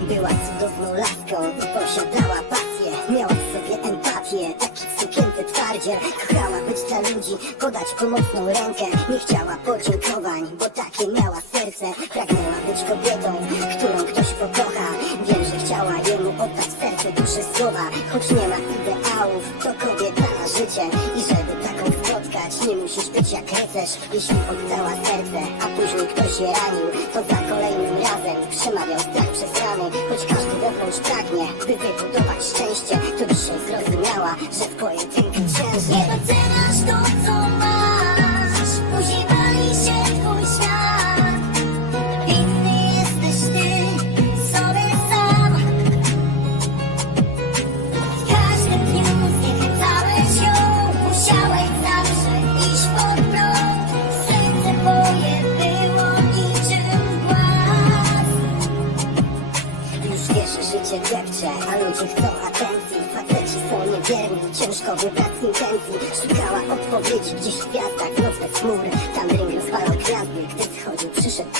Była cudowną laską i posiadała pasję Miała w sobie empatię, taki sukienty twardziel Kochała być dla ludzi, podać pomocną rękę. Nie chciała podziękowań, bo takie miała serce. Pragnęła być kobietą, którą ktoś pokocha. Wiem, że chciała jemu oddać serce, duszę słowa. Choć nie ma ideałów, to kobieta na życie. I żeby taką spotkać, nie musisz być jak rycerz. Jeśli oddała serce, a później ktoś je ranił To za kolejnym razem przemawiał strach przez rany Choć każdy wewnątrz pragnie, by wybudować szczęście To dzisiaj zrozumiała, że w pojedynkę ciężej depcze, a ludzie chcą atencji. Faceci są niewierni, ciężko wybrać intencji Szukała odpowiedzi gdzieś w gwiazdach, noc bez chmur. Tam ring rozpalał gwiazdy, gdy schodził przyszedł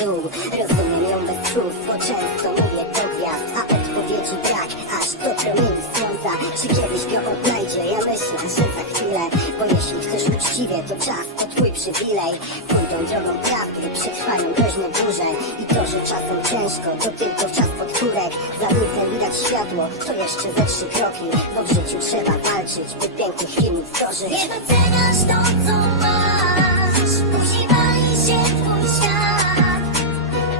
Rozumiem ją bez słów, bo często mówię do gwiazd. A odpowiedzi brak, aż do promieni słońca Czy kiedyś go odnajdzie? Ja myślę, że za chwilę. Bo jeśli chcesz uczciwie, to czas to twój przywilej. Pójdą drogą prawdy, przetrwają groźne burze. I to, że czasem ciężko, to tylko widmo, kto jeszcze ze trzy kroki. Bo w życiu trzeba walczyć, by pięknych chwil móc Nie doceniasz to, co masz Później wali się twój świat.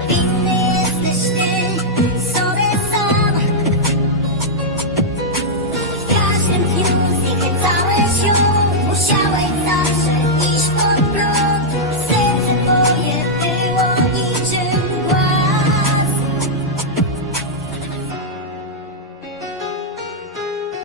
Winny jesteś ty, sobie sam. W każdym dniu zniechęcałeś ją, musiałeś